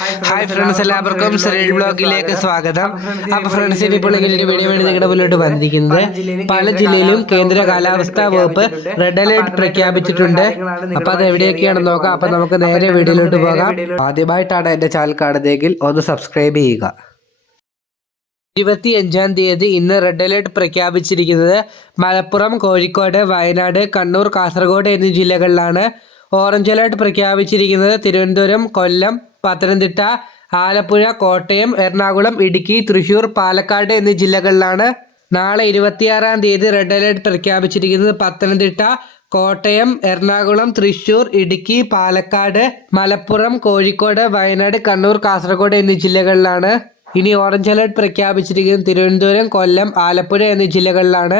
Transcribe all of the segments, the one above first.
Hi friends, എല്ലാവർക്കും സെറിൽ ബ്ലോഗിലേക്ക് സ്വാഗതം. അപ്പോൾ ഫ്രണ്ട്സിന് ഇപ്പോൾ ഇങ്ങനെ ഒരു വീഡിയോ വേണ്ടി നിങ്ങളുടെ മുന്നോട്ട് വന്നിരിക്കുന്നത് പല ജില്ലയിലും കേന്ദ്ര കാലാവസ്ഥാ വകുപ്പ് റെഡ് അലേർട്ട് പ്രഖ്യാപിച്ചിട്ടുണ്ട്. അപ്പോൾ അത് എവിടെയൊക്കെയാണെന്ന് നോക്കാം. അപ്പോൾ നമുക്ക് നേരെ വീഡിയോയിലോട്ട് പോകാം. ആദ്യമായിട്ടാണ് എൻ്റെ ചാനൽ കാണുന്നതെങ്കിൽ ഒന്ന് സബ്സ്ക്രൈബ് ചെയ്യുക. 25-ാം തീയതി ഇന്ന് റെഡ് അലേർട്ട് പ്രഖ്യാപിച്ചിരിക്കുന്നത് മലപ്പുറം, കോഴിക്കോട്, വയനാട്, കണ്ണൂർ, കാസർഗോഡ് എന്നീ ജില്ലകളിലാണ്. ഓറഞ്ച് അലേർട്ട് പ്രഖ്യാപിച്ചിരിക്കുന്നത് തിരുവനന്തപുരം, കൊല്ലം, പത്തനംതിട്ട, ആലപ്പുഴ, കോട്ടയം, എറണാകുളം, ഇടുക്കി, തൃശൂർ, പാലക്കാട് എന്നീ ജില്ലകളിലാണ്. നാളെ 26-ാം തീയതി റെഡ് അലേർട്ട് പ്രഖ്യാപിച്ചിരിക്കുന്നത് പത്തനംതിട്ട, കോട്ടയം, എറണാകുളം, തൃശൂർ, ഇടുക്കി, പാലക്കാട്, മലപ്പുറം, കോഴിക്കോട്, വയനാട്, കണ്ണൂർ, കാസർഗോഡ് എന്നീ ജില്ലകളിലാണ്. ഇനി ഓറഞ്ച് അലേർട്ട് പ്രഖ്യാപിച്ചിരിക്കുന്നത് തിരുവനന്തപുരം, കൊല്ലം, ആലപ്പുഴ എന്നീ ജില്ലകളിലാണ്.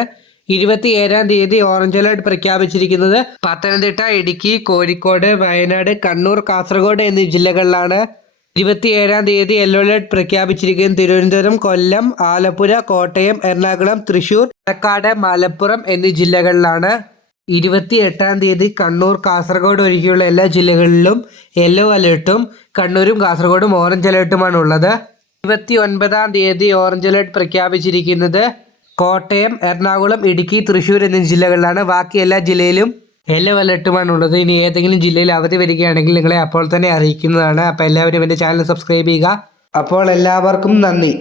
27-ാം തീയതി ഓറഞ്ച് അലേർട്ട് പ്രഖ്യാപിച്ചിരിക്കുന്നത് പത്തനംതിട്ട, ഇടുക്കി, കോഴിക്കോട്, വയനാട്, കണ്ണൂർ, കാസർഗോഡ് എന്നീ ജില്ലകളിലാണ്. 27-ാം തീയതി യെല്ലോ അലേർട്ട് പ്രഖ്യാപിച്ചിരിക്കുന്നത് തിരുവനന്തപുരം, കൊല്ലം, ആലപ്പുഴ, കോട്ടയം, എറണാകുളം, തൃശൂർ, പാലക്കാട്, മലപ്പുറം എന്നീ ജില്ലകളിലാണ്. 28-ാം തീയതി കണ്ണൂർ, കാസർഗോഡ് ഒഴികെയുള്ള എല്ലാ ജില്ലകളിലും യെല്ലോ അലേർട്ടും കണ്ണൂരും കാസർഗോഡും ഓറഞ്ച് അലേർട്ടുമാണ് ഉള്ളത്. 29-ാം തീയതി ഓറഞ്ച് അലേർട്ട് പ്രഖ്യാപിച്ചിരിക്കുന്നത് കോട്ടയം, എറണാകുളം, ഇടുക്കി, തൃശ്ശൂർ എന്നീ ജില്ലകളിലാണ്. ബാക്കി എല്ലാ ജില്ലയിലും യെല്ലോ അലർട്ടുമാണ് ഉള്ളത്. ഇനി ഏതെങ്കിലും ജില്ലയിൽ അവധി വരികയാണെങ്കിൽ നിങ്ങളെ അപ്പോൾ തന്നെ അറിയിക്കുന്നതാണ്. അപ്പോൾ എല്ലാവരും എൻ്റെ ചാനൽ സബ്സ്ക്രൈബ് ചെയ്യുക. അപ്പോൾ എല്ലാവർക്കും നന്ദി.